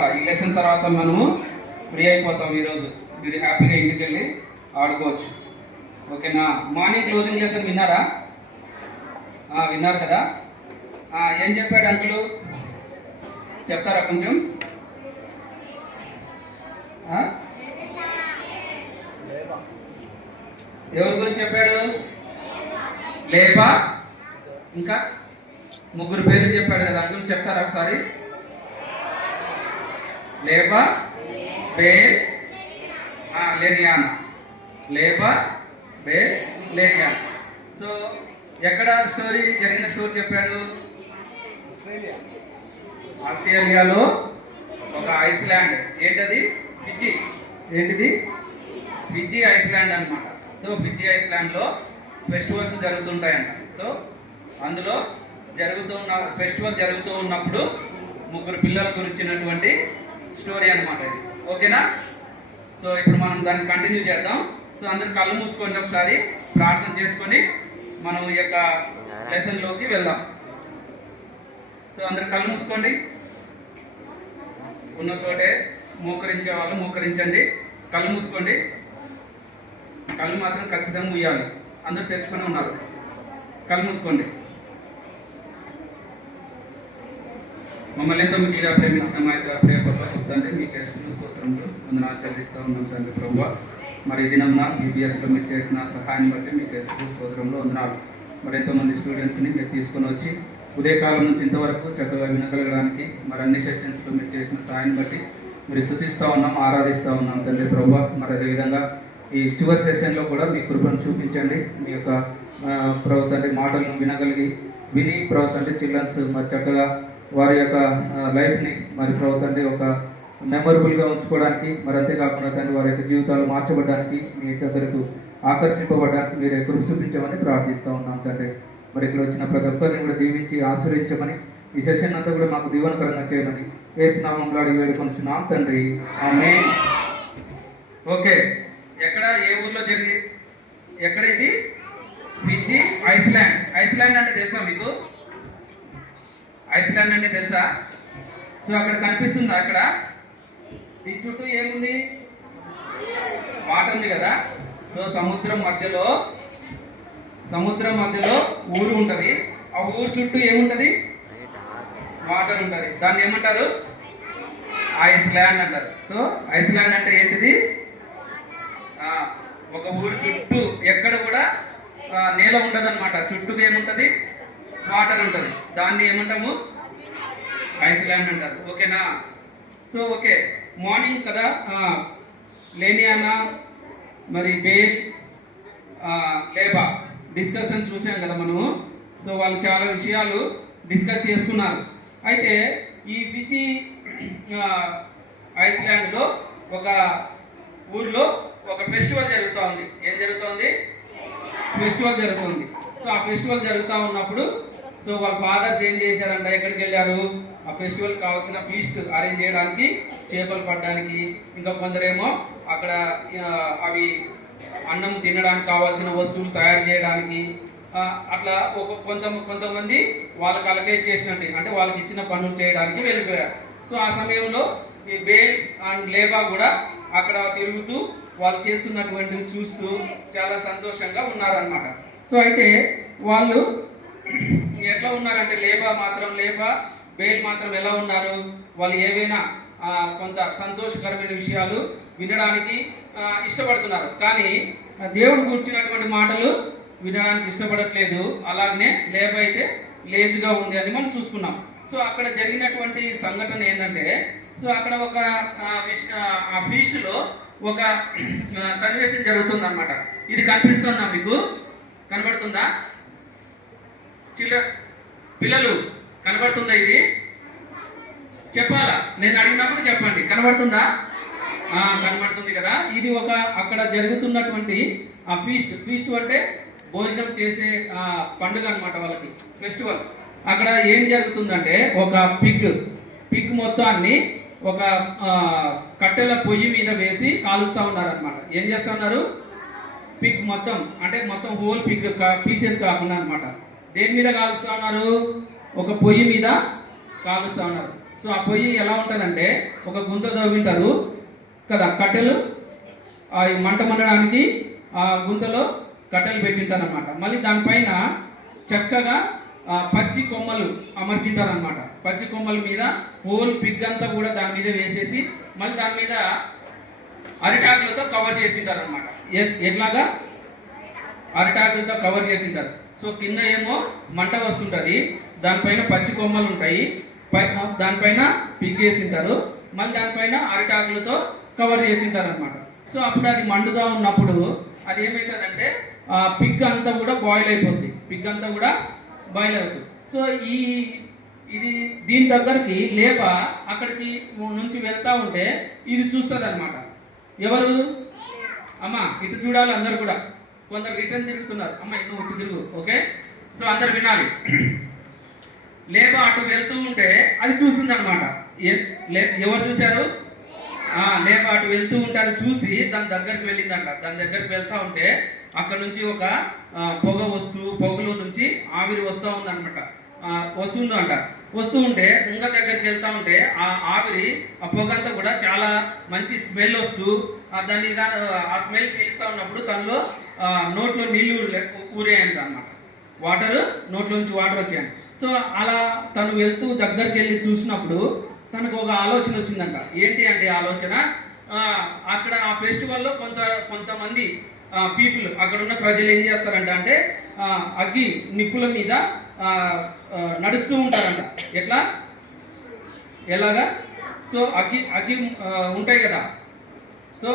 అనమాట. ఈ లెసన్ తర్వాత మనము ఫ్రీ అయిపోతాం. ఈరోజు మీరు హ్యాపీగా ఇంటికి వెళ్ళి ఆడుకోవచ్చు. ఓకేనా? మార్నింగ్ క్లోజింగ్ లెసన్ విన్నారా? విన్నారు కదా. ఏం చెప్పాడు అంకులు, చెప్తారా కొంచెం? ఎవరి గురించి చెప్పాడు? లేబా, ఇంకా ముగ్గురు పేర్లు చెప్పాడు కదా అంకుల్, చెప్తారా ఒకసారి? లేబా, బేల్, లెనియానా. లేబా, బేల్, లెనియానా. సో ఎక్కడ స్టోరీ జరిగిన స్టోరీ చెప్పాడు? ఆస్ట్రేలియాలో ఒక ఐస్లాండ్. ఏంటది? ఫిజీ. ఏంటిది? ఫిజీ ఐస్లాండ్ అనమాట. సో ఫిజీ ఐస్లాండ్లో ఫెస్టివల్స్ జరుగుతుంటాయంట. సో అందులో ఫెస్టివల్ జరుగుతూ ఉన్నప్పుడు ముగ్గురు పిల్లల గురించినటువంటి స్టోరీ అనమాట ఇది. ఓకేనా? సో ఇప్పుడు మనం దాన్ని కంటిన్యూ చేద్దాం. సో అందరు కళ్ళు మూసుకొని ఒకసారి ప్రార్థన చేసుకొని మనం ఈ యొక్క లెసన్లోకి వెళ్దాం. సో అందరు కళ్ళు మూసుకోండి. ఉన్న చోటే మోకరించే వాళ్ళు మోకరించండి. కళ్ళు మూసుకోండి. కళ్ళు మాత్రం ఖచ్చితంగా మూయాలి. అందరూ తెచ్చుకొని ఉన్నారు. కళ్ళు మూసుకోండి. మమ్మల్ని ఎంతో మిగిలిగా ప్రేమించిన మా యొక్క ప్రేమలో తండ్రి మీకు స్తోత్రములు వందనాలు చెల్లిస్తూ ఉన్నాం తండ్రి ప్రభువా. మరి దినంన బీబీఎస్లో మీరు చేసిన సహాయాన్ని బట్టి మీకు స్తోత్రంలో వందనాలు. మరి ఎంతోమంది స్టూడెంట్స్ని మీరు తీసుకొని వచ్చి ఉదయకాలం నుంచి ఇంతవరకు చక్కగా వినగలగడానికి మరి అన్ని సెషన్స్లో మీరు చేసిన సహాయాన్ని బట్టి మీరు స్తుతిస్తూ ఉన్నాం, ఆరాధిస్తూ ఉన్నాం తండ్రి ప్రభువా. మరి అదేవిధంగా ఈ చివరి సెషన్లో కూడా మీ కృపను చూపించండి. మీ యొక్క ప్రభు తండ్రి మాటలను విని ప్రభు తండ్రి చిల్డ్రన్స్ మరి చక్కగా వారి యొక్క లైఫ్ని మరి ప్రభు తండ్రి ఒక మెమొరబుల్గా ఉంచుకోవడానికి, మరి అంతేకాకుండా తండ్రి వారి యొక్క జీవితాలు మార్చబడడానికి, మీ దగ్గరకు ఆకర్షింపబడడానికి మీరు కృప చూపించమని ప్రార్థిస్తూ ఉన్నాం తండ్రి. మరి ఇక్కడ వచ్చిన ప్రతి ఒక్కరిని కూడా దీవించి ఆశ్రయించమని, ఈ సెషన్ అంతా కూడా మాకు దీవనకరంగా చేయమని యేసు నామములో అడిగి వేడుకొనుచున్నాం తండ్రి. ఆమేన్. ఓకే, ఏ ఊర్లో ఎక్కడ ఇది? Fiji Iceland. ఐస్లాండ్ అంటే తెలుసా మీకు? ఐస్లాండ్ అంటే తెలుసా? సో అక్కడ కనిపిస్తుందా? అక్కడ ఈ చుట్టూ ఏముంది? వాటర్ ఉంది కదా. సో సముద్రం మధ్యలో ఊరు ఉంటుంది. ఆ ఊరు చుట్టూ ఏముంటది? వాటర్ ఉంటుంది. దాన్ని ఏమంటారు? ఐస్లాండ్ అంటారు. సో ఐస్లాండ్ అంటే ఏంటిది? ఒక ఊరు చుట్టూ ఎక్కడ కూడా నేల ఉండదు అనమాట. చుట్టూ ఏముంటది? వాటర్ ఉంటుంది. దాన్ని ఏమంటాము? ఐస్లాండ్ అంటారు. ఓకేనా? సో ఓకే, మార్నింగ్ కదా లెనియానా మరి బేల్ లేబా డిస్కషన్ చూసాం కదా మనము. సో వాళ్ళు చాలా విషయాలు డిస్కస్ చేసుకున్నారు. అయితే ఈ ఫిజీ ఐస్లాండ్లో ఒక ఊర్లో ఒక ఫెస్టివల్ జరుగుతూ ఉంది. ఏం జరుగుతుంది? ఫెస్టివల్ జరుగుతుంది. సో ఆ ఫెస్టివల్ జరుగుతూ ఉన్నప్పుడు సో వాళ్ళ ఫాదర్స్ ఏం చేశారంట, ఎక్కడికి వెళ్ళారు? ఆ ఫెస్టివల్ కావాల్సిన ఫీస్ట్ అరేంజ్ చేయడానికి, చేపలు పట్టడానికి, ఇంకా కొందరేమో అక్కడ అవి అన్నం తినడానికి కావాల్సిన వస్తువులు తయారు చేయడానికి, అట్లా కొంతమంది వాళ్ళకి అలకేట్ చేసినట్టు అంటే వాళ్ళకి ఇచ్చిన పనులు చేయడానికి వెళ్ళిపోయారు. సో ఆ సమయంలో ఈ బేల్ అండ్ లేబా కూడా అక్కడ తిరుగుతూ వాళ్ళు చేస్తున్నటువంటివి చూస్తూ చాలా సంతోషంగా ఉన్నారనమాట. సో అయితే వాళ్ళు ఎట్లా ఉన్నారంటే లేబా బేల్ మాత్రం ఎలా ఉన్నారు? వాళ్ళు ఏవైనా కొంత సంతోషకరమైన విషయాలు వినడానికి ఇష్టపడుతున్నారు, కానీ దేవుడు కూర్చున్నటువంటి మాటలు వినడానికి ఇష్టపడట్లేదు. అలాగనే లేబా అయితే లేజీగా ఉంది అని మనం చూసుకున్నాం. సో అక్కడ జరిగినటువంటి సంఘటన ఏంటంటే, సో అక్కడ ఒక ఆ ఫీస్ట్లో ఒక సన్నివేశం జరుగుతుంది అనమాట. ఇది కనిపిస్తుందా మీకు? కనబడుతుందా? పిల్లలు కనబడుతుందా? ఇది చెప్పాలా? నేను అడిగినప్పుడు చెప్పండి. కనబడుతుందా? కనబడుతుంది కదా. ఇది ఒక అక్కడ జరుగుతున్నటువంటి ఆ ఫీస్ట్ అంటే భోజనం చేసే పండుగ అనమాట వాళ్ళకి, ఫెస్టివల్. అక్కడ ఏం జరుగుతుందంటే ఒక పిగ్ మొత్తాన్ని ఒక కట్టెల పొయ్యి మీద వేసి కాలుస్తూ ఉన్నారనమాట. ఏం చేస్తూ ఉన్నారు? పిగ్ మొత్తం హోల్ పిగ్ పీసెస్ కాకుండా అనమాట. దేని మీద కాలుస్తూ ఉన్నారు? ఒక పొయ్యి మీద కాలుస్తూ ఉన్నారు. సో ఆ పొయ్యి ఎలా ఉంటుందంటే ఒక గుంత తవ్వింటారు కదా, కట్టెలు ఆ మంట మండడానికి ఆ గుంతలో కట్టెలు పెట్టింటారు అనమాట. మళ్ళీ దానిపైన చక్కగా పచ్చి కొమ్మలు అమర్చింటారు అనమాట. పచ్చి కొమ్మల మీద హోల్ పిగ్ అంతా కూడా దాని మీద వేసేసి మళ్ళీ దాని మీద అరిటాకులతో కవర్ చేసింటారు అనమాట. ఎట్లాగా అరిటాకులతో కవర్ చేసింటారు. సో కింద ఏమో మంట వస్తుంటుంది, దానిపైన పచ్చి కొమ్మలు ఉంటాయి, దానిపైన పిగ్ వేసింటారు, మళ్ళీ దానిపైన అరిటాకులతో కవర్ చేసింటారు అనమాట. సో అప్పుడు అది మండుగా ఉన్నప్పుడు అది ఏమవుతుందంటే ఆ పిగ్ అంతా కూడా బాయిల్ అయిపోతుంది, పిగ్ అంతా కూడా బాయిల్ అవుతుంది. సో ఇది దీని దగ్గరికి లేప అక్కడికి నుంచి వెళ్తా ఉంటే ఇది చూస్తుంది అనమాట. ఎవరు అమ్మ ఇటు చూడాలి అందరు కూడా, కొందరు రిటర్న్ తిరుగుతున్నారు, అమ్మ ఇటు ఇటు తిరుగు, ఓకే. సో అందరు వినాలి. లేప అటు వెళ్తూ ఉంటే అది చూస్తుంది అనమాట. ఎవరు చూశారు? లేప అటు వెళ్తూ ఉంటే అది చూసి దాని దగ్గరికి వెళ్ళిందంట. దాని దగ్గరికి వెళ్తా ఉంటే అక్కడ నుంచి ఒక పొగలో నుంచి ఆవిరి వస్తూ ఉందన్నమాట. వస్తుందంట. వస్తూ ఉంటే దుంగ దగ్గరికి వెళ్తా ఉంటే ఆ ఆవిరి ఆ పొగంతా కూడా చాలా మంచి స్మెల్ వస్తూ దాన్ని ఆ స్మెల్ పీలుస్తూ ఉన్నప్పుడు తనలో నోట్లో నీళ్లు ఊరేయంట అనమాట. నోట్లో నుంచి వాటర్ వచ్చాయంట. సో అలా తను వెళ్తూ దగ్గరికి వెళ్ళి చూసినప్పుడు తనకు ఒక ఆలోచన వచ్చిందంట. ఏంటి అంటే ఆలోచన, అక్కడ ఆ ఫెస్టివల్లో కొంతమంది పీపుల్, అక్కడ ఉన్న ప్రజలు ఏం చేస్తారంట అంటే అగ్గి నిప్పుల మీద నడుస్తూ ఉంటారంట. ఎలాగా? సో అగ్గి ఉంటాయి కదా, సో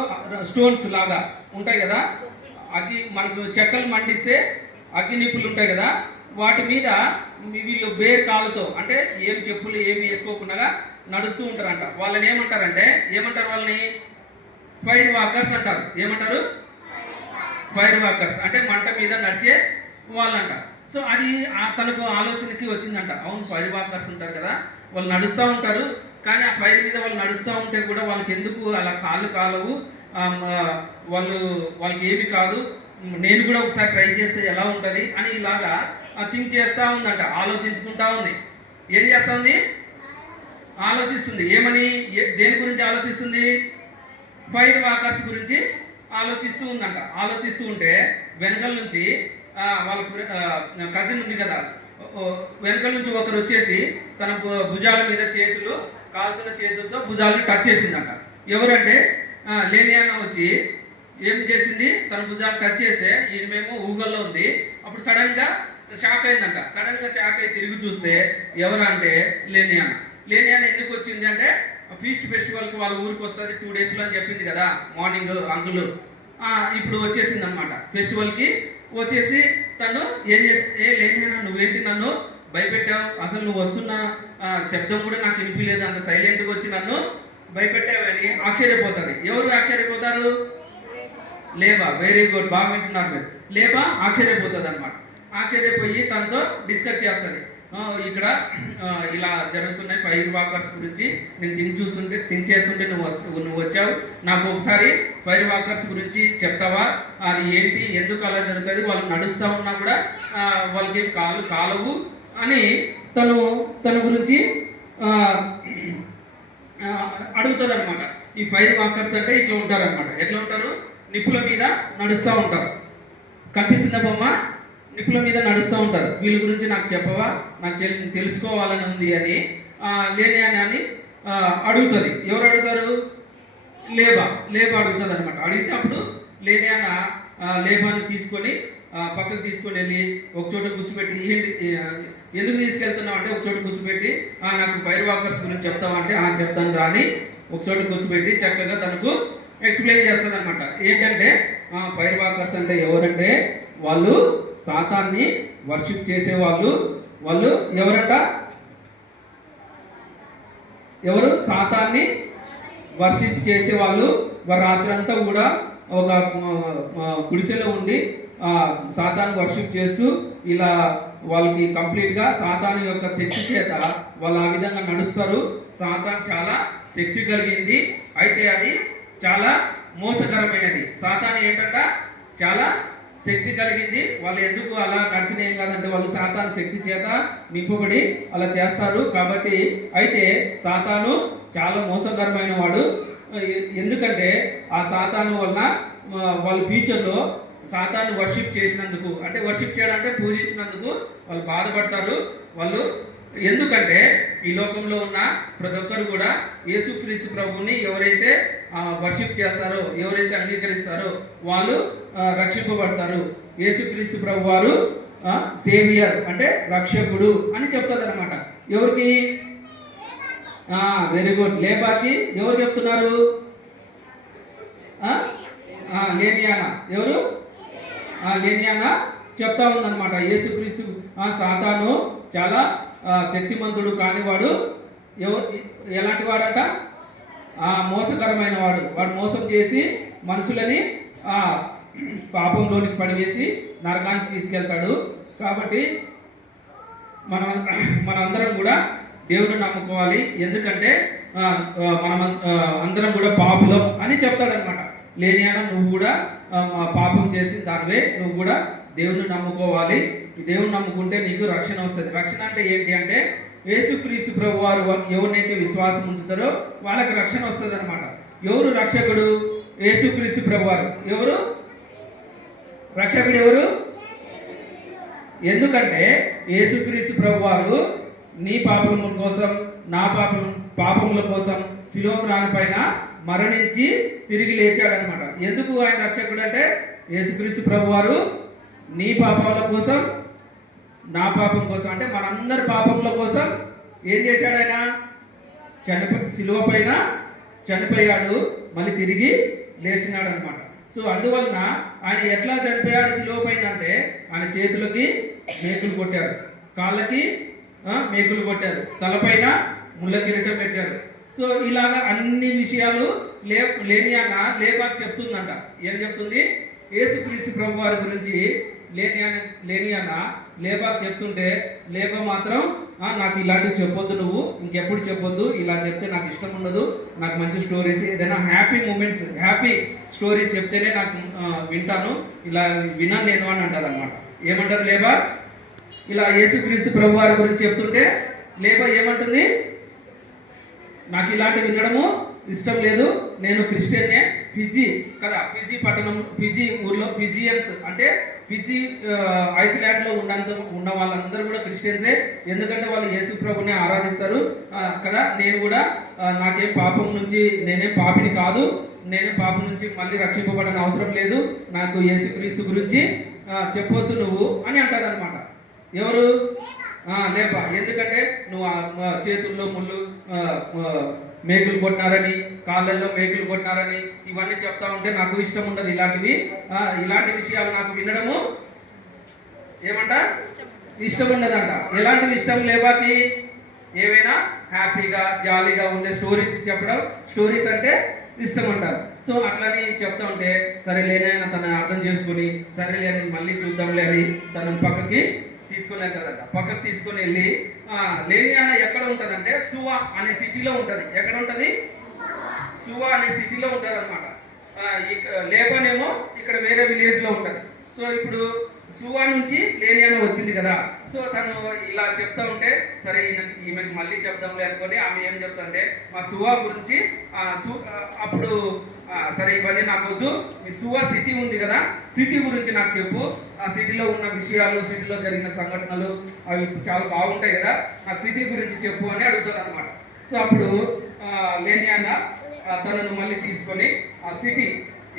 స్టోన్స్ లాగా ఉంటాయి కదా, అగ్గి మనకు చెక్కలు మండిస్తే అగ్గి నిప్పులు ఉంటాయి కదా, వాటి మీద వీళ్ళు బేర్ కాళ్ళతో అంటే ఏం చెప్పులు ఏమి వేసుకోకుండా నడుస్తూ ఉంటారంట. వాళ్ళని ఏమంటారు వాళ్ళని? ఫైర్ వాకర్స్ అంటారు. ఏమంటారు? ఫైర్ వాకర్స్ అంటే మంట మీద నడిచే వాళ్ళంట. సో అది తనకు ఆలోచనకి వచ్చిందంట. అవును, ఫైర్ వాకర్స్ ఉంటారు కదా, వాళ్ళు నడుస్తూ ఉంటారు, కానీ ఆ ఫైర్ మీద వాళ్ళు నడుస్తూ ఉంటే కూడా వాళ్ళకి ఎందుకు అలా కాళ్ళు కాలవు, వాళ్ళకి ఏమి కాదు, నేను కూడా ఒకసారి ట్రై చేస్తే ఎలా ఉంటుంది అని ఇలాగా థింక్ చేస్తూ ఉందంట. ఆలోచించుకుంటా ఉంది. ఏం చేస్తూ ఉంది? ఆలోచిస్తుంది. ఏమని? దేని గురించి ఆలోచిస్తుంది? ఫైర్ వాకర్స్ గురించి ఆలోచిస్తూ ఉందంట. ఆలోచిస్తూ ఉంటే వెనకల నుంచి వాళ్ళ కజిన్ ఉంది కదా, వెనకల నుంచి ఒకరు వచ్చేసి తన భుజాల మీద కాలుతున్న చేతులతో భుజాలని టచ్ చేసిందంట. ఎవరంటే లేనియాన వచ్చి ఏం చేసింది? తన భుజాలు టచ్ చేస్తే ఈయనమేమో ఊగల్లో ఉంది. అప్పుడు సడన్ గా షాక్ అయిందంట. సడన్ గా షాక్ అయి తిరిగి చూస్తే ఎవరంటే లేనియాన ఎందుకు వచ్చింది అంటే ఫీస్ట్ ఫెస్టివల్కి వాళ్ళ ఊరికి వస్తుంది 2 days అని చెప్పింది కదా మార్నింగ్ అంకుల్. ఇప్పుడు వచ్చేసింది అనమాట ఫెస్టివల్కి. వచ్చేసి తను ఏం చేసి, లేనియాన నువ్వేంటి నన్ను భయపెట్టావు, అసలు నువ్వు వస్తున్న శబ్దం కూడా నాకు వినిపించలేదు, అంత సైలెంట్గా వచ్చి నన్ను భయపెట్టావని ఆశ్చర్యపోతారు. ఎవరు ఆశ్చర్యపోతారు? లేబా. వెరీ గుడ్, బాగా వింటున్నారు మీరు. లేబా ఆశ్చర్యపోతుంది అనమాట. ఆశ్చర్యపోయి తనతో డిస్కస్ చేస్తుంది. ఇక్కడ ఇలా జరుగుతున్నాయి ఫైర్ వాకర్స్ గురించి, నేను థింక్ చేస్తుంటే నువ్వు వచ్చావు, నాకు ఒకసారి ఫైర్ వాకర్స్ గురించి చెప్తావా? అది ఏంటి, ఎందుకు అలా జరుగుతుంది, వాళ్ళు నడుస్తూ ఉన్నా కూడా వాళ్ళకి కాళ్ళు కాలవు అని తన గురించి అడుగుతుంది అనమాట. ఈ ఫైర్ వాకర్స్ అంటే ఇట్లా ఉంటారనమాట. ఎట్లా ఉంటారు? నిప్పుల మీద నడుస్తూ ఉంటారు. కనిపిస్తుందా బొమ్మ? నిప్పుల మీద నడుస్తూ ఉంటారు. వీళ్ళ గురించి నాకు చెప్పవా, నాకు తెలుసుకోవాలని ఉంది అని లేని అడుగుతుంది. ఎవరు అడుగుతారు? లేబా అడుగుతుంది అనమాట. అడిగితే అప్పుడు లేబాని తీసుకొని పక్కకు తీసుకొని వెళ్ళి ఒక చోట కూర్చోబెట్టి, ఏంటి ఎందుకు తీసుకెళ్తున్నావు అంటే ఒక చోట కూర్చోబెట్టి నాకు ఫైర్ వాకర్స్ గురించి చెప్తావా అంటే చెప్తాను రాని ఒక చోట కూర్చోబెట్టి చక్కగా తనకు ఎక్స్ప్లెయిన్ చేస్తుంది అనమాట. ఏంటంటే ఫైర్ వాకర్స్ అంటే ఎవరంటే వాళ్ళు సాతాన్ని వర్షిప్ చేసేవాళ్ళు. వాళ్ళు ఎవరంట? ఎవరు? సాతాన్ని వర్షిప్ చేసేవాళ్ళు. వారు రాత్రి అంతా కూడా ఒక గుడిసెలో ఉండి సాతాన్ని వర్షిప్ చేస్తూ ఇలా వాళ్ళకి కంప్లీట్గా సాతాను యొక్క శక్తి చేత వాళ్ళు ఆ విధంగా నడుస్తారు. సాతాన్ చాలా శక్తి కలిగింది, అయితే అది చాలా మోసకరమైనది. సాతాను ఏంటంట? చాలా శక్తి కలిగింది. వాళ్ళు ఎందుకు అలా నడిచిన ఏం కాదంటే వాళ్ళు సాతాను శక్తి చేత నింపబడి అలా చేస్తారు. కాబట్టి అయితే సాతాను చాలా మోసకరమైన వాడు. ఎందుకంటే ఆ సాతాను వలన వాళ్ళు ఫ్యూచర్లో సాతాను వర్షిప్ చేసినందుకు, అంటే వర్షిప్ చేయడం అంటే పూజించినందుకు వాళ్ళు బాధపడతారు. వాళ్ళు ఎందుకంటే ఈ లోకంలో ఉన్న ప్రతి ఒక్కరు కూడా యేసుక్రీస్తు ప్రభువుని ఎవరైతే వర్షిప్ చేస్తారో, ఎవరైతే అంగీకరిస్తారో వాళ్ళు రక్షింపబడతారు. యేసుక్రీస్తు ప్రభు వారు సేవియర్ అంటే రక్షకుడు అని చెప్తుంది అనమాట. ఎవరికి? Very good. లేబాకి ఎవరు చెప్తున్నారు? లేనియానా. ఎవరు? లేనియానా చెప్తా ఉందన్నమాట. యేసుక్రీస్తు సాతాను చాలా శక్తిమంతుడు కానివాడు, ఎలాంటి వాడట? మోసకరమైన వాడు. వాడు మోసం చేసి మనుషులని పాపంలోనికి పడివేసి నరకానికి తీసుకెళ్తాడు. కాబట్టి మనందరం కూడా దేవుడిని నమ్ముకోవాలి. ఎందుకంటే మనం అందరం కూడా పాపులం అని చెప్తాడనమాట. లేనియాన నువ్వు కూడా పాపం చేసిన దానివే, నువ్వు కూడా దేవుని నమ్ముకోవాలి. దేవుని నమ్ముకుంటే నీకు రక్షణ వస్తుంది. రక్షణ అంటే ఏంటి అంటే యేసుక్రీస్తు ప్రభు వారు ఎవరినైతే విశ్వాసం ఉంచుతారో వాళ్ళకి రక్షణ వస్తుంది అనమాట. ఎవరు రక్షకుడు? యేసుక్రీస్తు ప్రభు వారు. ఎవరు రక్షకుడు? ఎవరు? ఎందుకంటే యేసుక్రీస్తు ప్రభు వారు నీ పాపముల కోసం, నా పాపముల కోసం శిలువ రాని పైన మరణించి తిరిగి లేచాడనమాట. ఎందుకు ఆయన రక్షకుడు అంటే యేసుక్రీస్తు ప్రభు వారు నీ పాపముల కోసం, నా పాపం కోసం, అంటే మనందరి పాపముల కోసం ఏం చేశాడు? ఆయన శిలువ పైన చనిపోయాడు, మళ్ళీ తిరిగి లేచినాడు అనమాట. సో అందువలన ఆయన ఎట్లా చనిపోయాడు శిలువ పైన అంటే ఆయన చేతులకి మేకులు కొట్టారు, కాళ్ళకి మేకులు కొట్టారు, తలపైన ముళ్ళ కిరీటం పెట్టారు. సో ఇలాగా అన్ని విషయాలు లేబాకు చెప్తుందంట. ఏం చెప్తుంది? యేసుక్రీస్తు ప్రభు వారి గురించి లేబాకు చెప్తుంటే లేబా మాత్రం నాకు ఇలాంటివి చెప్పొద్దు, నువ్వు ఇంకెప్పుడు చెప్పొద్దు, ఇలా చెప్తే నాకు ఇష్టం ఉండదు, నాకు మంచి స్టోరీస్ ఏదైనా హ్యాపీ మూమెంట్స్, హ్యాపీ స్టోరీస్ చెప్తేనే నాకు వింటాను, ఇలా వినను నేను అని అంటది అనమాట. ఏమంటది లేబా? ఇలా యేసుక్రీస్తు ప్రభు వారి గురించి చెప్తుంటే లేబా ఏమంటుంది? నాకు ఇలాంటి వినడము ఇష్టం లేదు, నేను క్రిస్టియన్నే. ఫిజీ కదా, ఫిజీ పట్టణం, ఫిజీ ఊర్లో ఫిజియన్స్ అంటే ఫిజీ ఐస్లాండ్లో ఉన్న వాళ్ళందరూ కూడా క్రిస్టియన్సే. ఎందుకంటే వాళ్ళు యేసు ప్రభుని ఆరాధిస్తారు కదా. నేను కూడా నాకేం పాపం నుంచి, నేనేం పాపిని కాదు, నేనేం పాపం నుంచి మళ్ళీ రక్షింపబడని అవసరం లేదు, నాకు యేసుక్రీస్తు గురించి చెప్పొద్దు నువ్వు అని అంటది అనమాట. ఎవరు? లేపా. ఎందుకంటే నువ్వు చేతుల్లో ముళ్ళు మేకులు కొట్టినారని, కాళ్ళల్లో మేకులు కొట్టినారని ఇవన్నీ చెప్తా ఉంటే నాకు ఇష్టం ఉండదు. ఇలాంటి విషయాలు నాకు వినడము ఏమంట ఇష్టం ఉండదంట. ఎలాంటివి ఇష్టం లేబాకి? ఏవైనా హ్యాపీగా జాలీగా ఉండే స్టోరీస్ చెప్పడం, స్టోరీస్ అంటే ఇష్టం అంటారు. సో అట్లని చెప్తా ఉంటే సరేలేనైనా తనని అర్థం చేసుకుని సరేలే అని మళ్ళీ చూద్దాంలే అని తనని పక్కకి తీసుకుని వెళ్తాదంట. పక్కకు తీసుకుని వెళ్ళి లేనియానా ఎక్కడ ఉంటుందంటే సువా అనే సిటీలో ఉంటుంది. ఎక్కడ ఉంటుంది? సువా అనే సిటీలో ఉంటుంది అనమాట. లేబానేమో ఇక్కడ వేరే విలేజ్లో ఉంటుంది. సో ఇప్పుడు సువా నుంచి లేనియానా వచ్చింది కదా. సో తను ఇలా చెప్తా ఉంటే సరే ఈమెకి మళ్ళీ చెప్దాంలే అనుకోని ఆమె ఏం చెప్తాంటే మా సువా గురించి అప్పుడు సరే ఇవన్నీ నాకు వద్దు, మీ సువా సిటీ ఉంది కదా, సిటీ గురించి నాకు చెప్పు, ఆ సిటీలో ఉన్న విషయాలు, సిటీలో జరిగిన సంఘటనలు అవి చాలా బాగుంటాయి కదా, నాకు సిటీ గురించి చెప్పు అని అడుగుతుంది అనమాట. సో అప్పుడు లేనియానా తనను మళ్ళీ తీసుకొని ఆ సిటీ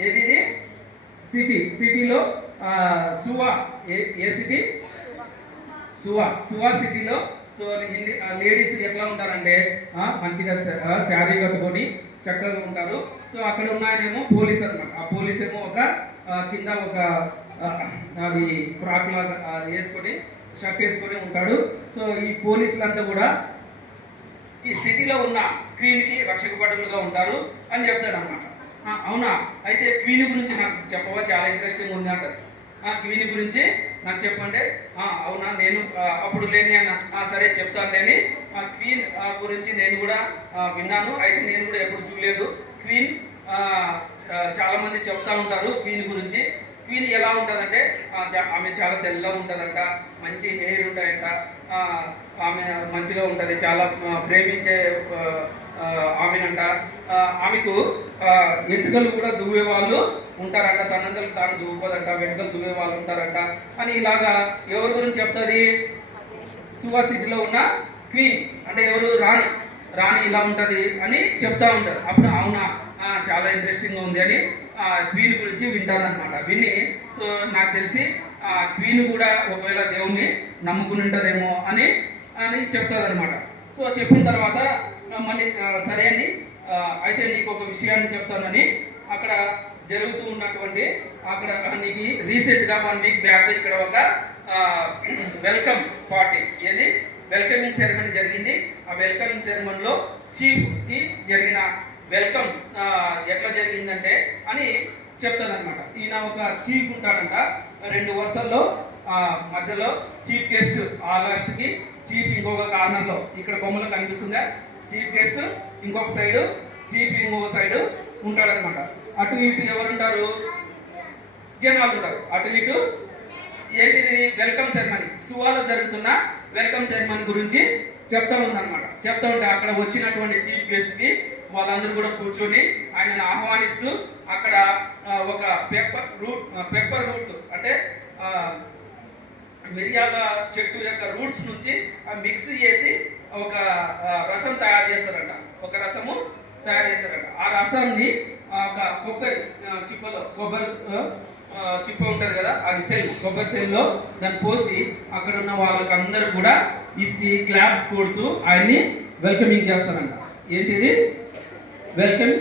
ఏది సిటీలో సువా ఏ సిటీ? సువా సిటీలో. సో లేడీస్ ఎట్లా ఉంటారంటే మంచిగా శారీ కట్టుకొని చక్కగా ఉంటారు. సో అక్కడ ఉన్నాయనేమో పోలీస్ అనమాట. ఆ పోలీస్ ఏమో ఒక కింద ఒక అది ఫ్రాక్ లాగా వేసుకొని షర్ట్ వేసుకొని ఉంటాడు. సో ఈ పోలీసులంతా కూడా ఈ సిటీలో ఉన్న క్వీన్కి రక్షక భటులుగా ఉంటారు అని చెప్తాడు అనమాట. అవునా, అయితే క్వీన్ గురించి నాకు చెప్పవా, చాలా ఇంట్రెస్టింగ్ ఉంది అంటారు. క్వీన్ గురించి నాకు చెప్పంటే అవునా, నేను అప్పుడు లేని సరే చెప్తాను అని ఆ క్వీన్ గురించి నేను కూడా విన్నాను, అయితే నేను కూడా ఎప్పుడు చూడలేదు. క్వీన్ చాలా మంది చెప్తా ఉంటారు క్వీన్ గురించి. క్వీన్ ఎలా ఉంటుందంటే ఆమె చాలా తెల్లగా ఉంటుందంట, మంచి హెయిర్ ఉంటాయంట, ఆమె మంచిగా ఉంటుంది, చాలా ప్రేమించే ఆమెనంట. ఆమెకు వెంట్రుకలు కూడా దువ్వే వాళ్ళు ఉంటారంట, తనంతలకు తాను దువ్వుకోదంట, వెంట్రుకలు దువ్వే వాళ్ళు ఉంటారంట అని ఇలాగా ఎవరి గురించి చెప్తుంది? సువా సిటీలో ఉన్న క్వీన్ అంటే ఎవరు? రాణి. రాణి ఇలా ఉంటుంది అని చెప్తా ఉంటారు. అప్పుడు అవునా, చాలా ఇంట్రెస్టింగ్గా ఉంది అని క్వీన్ గురించి వింటారనమాట. విని సో నాకు తెలిసి క్వీన్ కూడా ఒకవేళ దేవుని నమ్ముకుని ఉంటుందేమో అని అని చెప్తుంది అనమాట. సో చెప్పిన తర్వాత మళ్ళీ సరే అని అయితే నీకు ఒక విషయాన్ని చెప్తానని అక్కడ జరుగుతూ ఉన్నటువంటి అక్కడ నీకు రీసెంట్గా 1 వీక్ బ్యాక్ ఇక్కడ ఒక వెల్కమ్ పార్టీ, ఏది వెల్కమింగ్ సెరమనీ జరిగింది. ఆ వెల్కమింగ్ సెరమనీలో చీఫ్కి జరిగిన వెల్కమ్ ఎట్లా జరిగిందంటే అని చెప్తానమాట. ఈయన ఒక చీఫ్ ఉంటాడంట, 2 వరుసల్లో మధ్యలో చీఫ్ గెస్ట్ ఆ లాస్ట్కి, చీఫ్ ఇంకొక కార్నర్లో, ఇక్కడ బొమ్మలో కనిపిస్తుందా చీఫ్ గెస్ట్, ఇంకొక సైడు చీఫ్, ఇంకొక సైడు ఉంటాడనమాట. అటు ఇటు ఎవరుంటారు? జనాలు ఉంటారు అటు ఇటు. ఏంటిది? వెల్కమ్ సెరమనీ, సువాలో జరుగుతున్న వెల్కమ్ సెరమనీ గురించి చెప్తా ఉందన్నమాట. చెప్తా ఉంటే అక్కడ వచ్చినటువంటి చీఫ్ గెస్ట్కి వాళ్ళందరూ కూడా కూర్చొని ఆయనను ఆహ్వానిస్తూ అక్కడ ఒక పెప్పర్ రూట్ అంటే మిరియాల చెట్టు యొక్క రూట్స్ నుంచి మిక్స్ చేసి ఒక రసం తయారు చేస్తారంట. ఒక రసము తయారు చేస్తారంట. ఆ రసాన్ని ఒక కొబ్బరి చిప్పలో, కొబ్బరి చిప్ప ఉంటుంది కదా, అది సెల్, కొబ్బరి సెల్లో దాన్ని పోసి అక్కడ ఉన్న వాళ్ళకందరూ కూడా ఇచ్చి క్లాప్స్ కొడుతూ ఆయన్ని వెల్కమింగ్ చేస్తారంట. ఏంటిది? Welcome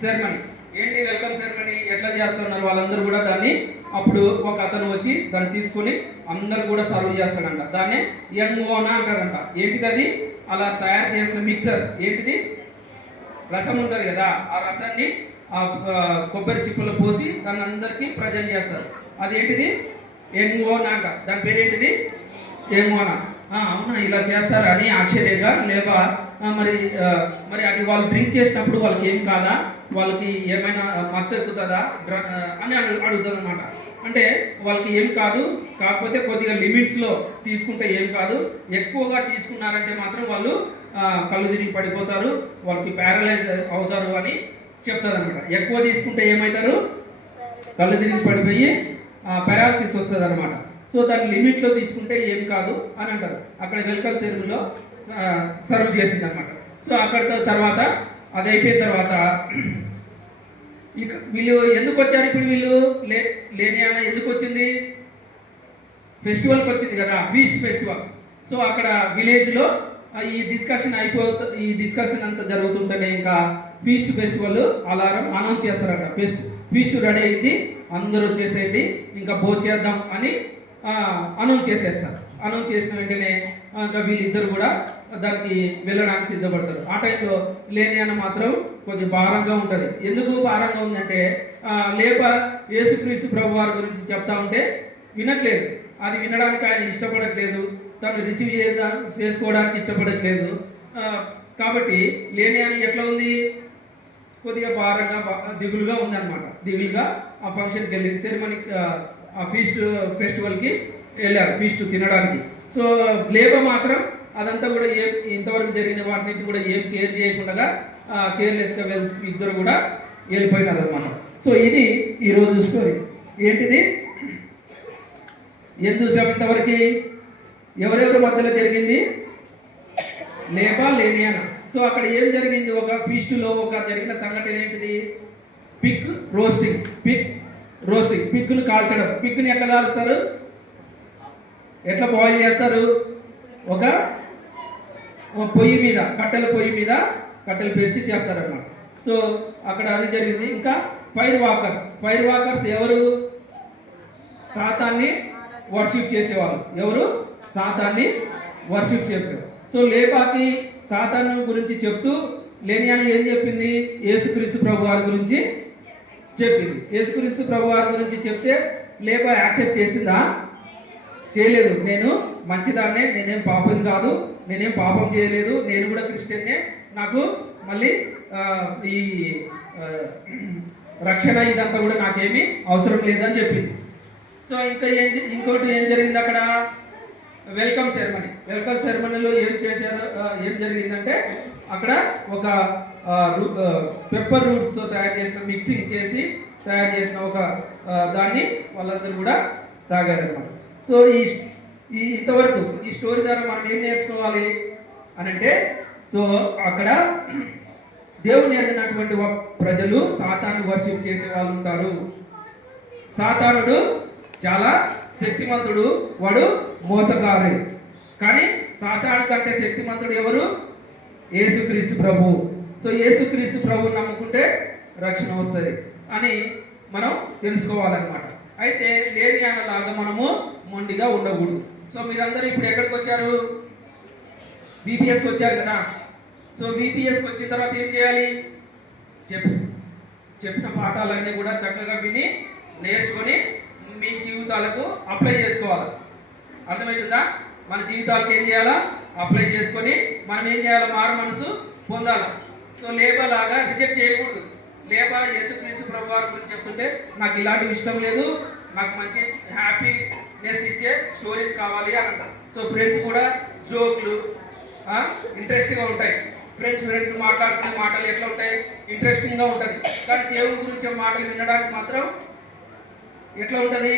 ceremony. ఏంటి వెల్కమ్ సెరమనీ ఎట్లా చేస్తున్నారు? వాళ్ళందరూ కూడా దాన్ని అప్పుడు ఒక అతను వచ్చి దాన్ని తీసుకొని అందరు కూడా సర్వ్ చేస్తాడంట. దాన్ని యంగ్ ఓనా అంటారంట. ఏంటిది అది? అలా తయారు చేసిన మిక్సర్, ఏంటిది? రసం ఉంటుంది కదా, ఆ రసాన్ని ఆ కొబ్బరి చిప్పలో పోసి దాన్ని అందరికీ ప్రజెంట్ చేస్తారు. అదేంటిది? యంగ్ ఓనా అంట. దాని పేరేంటిది? యంగ్ ఓనా. అవునా, ఇలా చేస్తారా అని ఆశ్చర్యంగా లేక మరి మరి అది వాళ్ళు డ్రింక్ చేసినప్పుడు వాళ్ళకి ఏం కాదా, వాళ్ళకి ఏమైనా మత్తు ఎక్కుతుందా అని అడుగుతుంది అనమాట. అంటే వాళ్ళకి ఏం కాదు, కాకపోతే కొద్దిగా లిమిట్స్లో తీసుకుంటే ఏం కాదు, ఎక్కువగా తీసుకున్నారంటే మాత్రం వాళ్ళు కళ్ళు తిరిగి పడిపోతారు, వాళ్ళకి ప్యారలైజ్ అవుతారు అని చెప్తారు అనమాట. ఎక్కువ తీసుకుంటే ఏమవుతారు? కళ్ళు తిరిగి పడిపోయి పారాలసిస్ వస్తుంది అనమాట. సో దాన్ని లిమిట్లో తీసుకుంటే ఏం కాదు అని అంటారు. అక్కడ వెల్కమ్ సెరమనీలో సర్వ్ చేసింది అనమాట. సో అక్కడ తర్వాత అది అయిపోయిన తర్వాత ఇక వీళ్ళు ఎందుకు వచ్చారు? ఇప్పుడు వీళ్ళు లేనియానా ఎందుకు వచ్చింది? ఫెస్టివల్కి వచ్చింది కదా, ఫీస్ట్ ఫెస్టివల్. సో అక్కడ విలేజ్లో ఈ డిస్కషన్ అంతా జరుగుతుంటేనే ఇంకా ఫీస్ట్ ఫెస్టివల్ అలారం అనౌన్స్ చేస్తారట. ఫీస్ట్ రెడీ అయింది, అందరూ వచ్చేసేయండి, ఇంకా భోజనం చేద్దాం అని అనౌన్స్ చేసేస్తారు. అనౌన్స్ చేసిన వెంటనే ఇంకా వీళ్ళిద్దరు కూడా దానికి వెళ్ళడానికి సిద్ధపడతారు. ఆ టైంలో లేనియానా మాత్రం కొద్దిగా భారంగా ఉంటుంది. ఎందుకు భారంగా ఉందంటే యేసుక్రీస్తు ప్రభు వారి గురించి చెప్తా ఉంటే వినట్లేదు. అది వినడానికి ఆయన ఇష్టపడట్లేదు, తను రిసీవ్ చేసుకోవడానికి ఇష్టపడట్లేదు. కాబట్టి లేనియానా ఎట్లా ఉంది? కొద్దిగా భారంగా దిగులుగా ఉందన్నమాట. దిగులుగా ఆ ఫంక్షన్కి వెళ్ళింది, సెరమనీ ఆ ఫెస్టివల్కి వెళ్ళారు ఫీస్ట్ తినడానికి. సో లేబా మాత్రం అదంతా కూడా ఇంతవరకు జరిగిన వాటిని కూడా ఏం కేర్ చేయకుండా కేర్లెస్గా ఇద్దరు కూడా వెళ్ళిపోయినారు అనమాట. సో ఇది ఈరోజు స్టోరీ. ఏంటిది? ఏం చూసాం ఇంతవరకు? ఎవరెవరి మధ్యలో జరిగింది? లేబా లేనియానా. సో అక్కడ ఏం జరిగింది? ఒక ఫీస్ట్లో ఒక జరిగిన సంఘటన ఏంటిది? Pig roasting. పిగ్ను కాల్చడం. పిగ్ని ఎట్లా కాలుస్తారు? ఎట్లా బాయిల్ చేస్తారు? ఒక పొయ్యి మీద, కట్టెల పొయ్యి మీద కట్టెలు పెంచి చేస్తారన్నమాట. సో అక్కడ అది జరిగింది. ఇంకా ఫైర్ వాకర్స్ ఎవరు? సాతాన్ని వర్షిప్ చేసేవాళ్ళు. ఎవరు? సాతాన్ని వర్షిప్ చేసేవారు. సో లేబాకి సాతాను గురించి చెప్తూ లేనియానా ఏం చెప్పింది? యేసుక్రీస్తు ప్రభు వారి గురించి చెప్పింది. యేసుక్రీస్తు ప్రభు వారి గురించి చెప్తే లేబా యాక్సెప్ట్ చేసిందా? చేయలేదు. నేను మంచిదాన్నే, నేనేం పాపం కాదు, నేనేం పాపం చేయలేదు, నేను కూడా క్రిస్టియన్నే, నాకు మళ్ళీ ఈ రక్షణ ఇదంతా కూడా నాకేమీ అవసరం లేదని చెప్పింది. సో ఇంకా ఇంకోటి ఏం జరిగింది అక్కడ, వెల్కమ్ సెరమనీలో ఏం చేశారు, ఏం జరిగిందంటే అక్కడ ఒక పెప్పర్ రూట్స్తో తయారు చేసిన మిక్సింగ్ చేసి తయారు చేసిన ఒక దాన్ని వాళ్ళందరూ కూడా తాగారనమాట. సో ఇంతవరకు ఈ స్టోరీ ద్వారా మనం ఏం నేర్చుకోవాలి అని అంటే, సో అక్కడ దేవుని ఎరిగినటువంటి ప్రజలు సాతాను వర్షిప్ చేసే వాళ్ళు ఉంటారు. సాతానుడు చాలా శక్తిమంతుడు, వాడు మోసగారు. కానీ సాతాను కంటే శక్తిమంతుడు ఎవరు? యేసుక్రీస్తు ప్రభు. సో యేసుక్రీస్తు ప్రభు నమ్ముకుంటే రక్షణ వస్తుంది అని మనం తెలుసుకోవాలన్నమాట. అయితే లేని అన్నలాగా మనము మొండిగా ఉండకూడదు. సో మీరందరూ ఇప్పుడు ఎక్కడికి వచ్చారు? బీపీఎస్కి వచ్చారు కదా. సో బీపీఎస్కి వచ్చిన తర్వాత ఏం చేయాలి? చెప్పిన పాఠాలన్నీ కూడా చక్కగా విని నేర్చుకొని మీ జీవితాలకు అప్లై చేసుకోవాలి. అర్థమవుతుందా? మన జీవితాలకు ఏం చేయాలా? అప్లై చేసుకొని మనం ఏం చేయాలి? మారు మనసు పొందాలి. సో లేబలాగా రిజెక్ట్ చేయకూడదు. లేబా యేసుక్రీస్తు ప్రభు వారి గురించి చెప్తుంటే నాకు ఇలాంటివి ఇష్టం లేదు, నాకు మంచి హ్యాపీనెస్ ఇచ్చే స్టోరీస్ కావాలి అని అంటారు. సో ఫ్రెండ్స్ కూడా జోక్లు ఇంట్రెస్టింగ్గా ఉంటాయి. ఫ్రెండ్స్ మాట్లాడుకునే మాటలు ఎట్లా ఉంటాయి? ఇంట్రెస్టింగ్గా ఉంటుంది. కానీ దేవుని గురించి మాటలు వినడానికి మాత్రం ఎట్లా ఉంటుంది?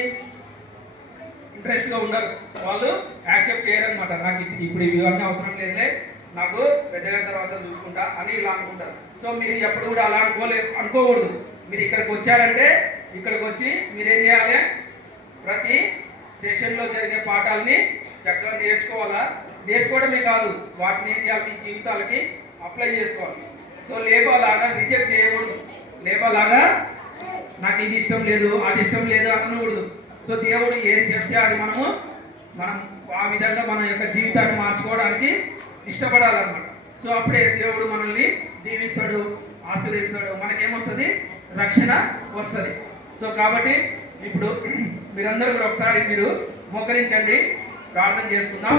ఇంట్రెస్ట్గా ఉండరు. వాళ్ళు యాక్సెప్ట్ చేయరనమాట. నాకు ఇప్పుడు ఇవన్నీ అవసరం లేదులే, నాకు పెద్దగా తర్వాత చూసుకుంటా అని ఇలా అనుకుంటారు. సో మీరు ఎప్పుడు కూడా అలా అనుకోకూడదు. మీరు ఇక్కడికి వచ్చారంటే ఇక్కడికి వచ్చి మీరేం చేయాలి? ప్రతి సెషన్లో జరిగే పాఠాలని చక్కగా నేర్చుకోవాలా. నేర్చుకోవడమే కాదు, వాటిని ఏం చేయాలి? మీ జీవితాలకి అప్లై చేసుకోవాలి. సో లేబాలాగా రిజెక్ట్ చేయకూడదు. లేబాలాగా నాకు ఇది ఇష్టం లేదు, అది ఇష్టం లేదు అనకూడదు. సో దేవుడు ఏది చెప్తే అది మనం ఆ విధంగా మన యొక్క జీవితాన్ని మార్చుకోవడానికి ఇష్టపడాలన్నమాట. సో అప్పుడే దేవుడు మనల్ని దీవిస్తాడు, ఆశీర్వదిస్తాడు. మనకేమొస్తుంది? రక్షణ వస్తుంది. సో కాబట్టి ఇప్పుడు మీరందరూ కూడా ఒకసారి మీరు మోకరించండి, ప్రార్థన చేసుకుందాం.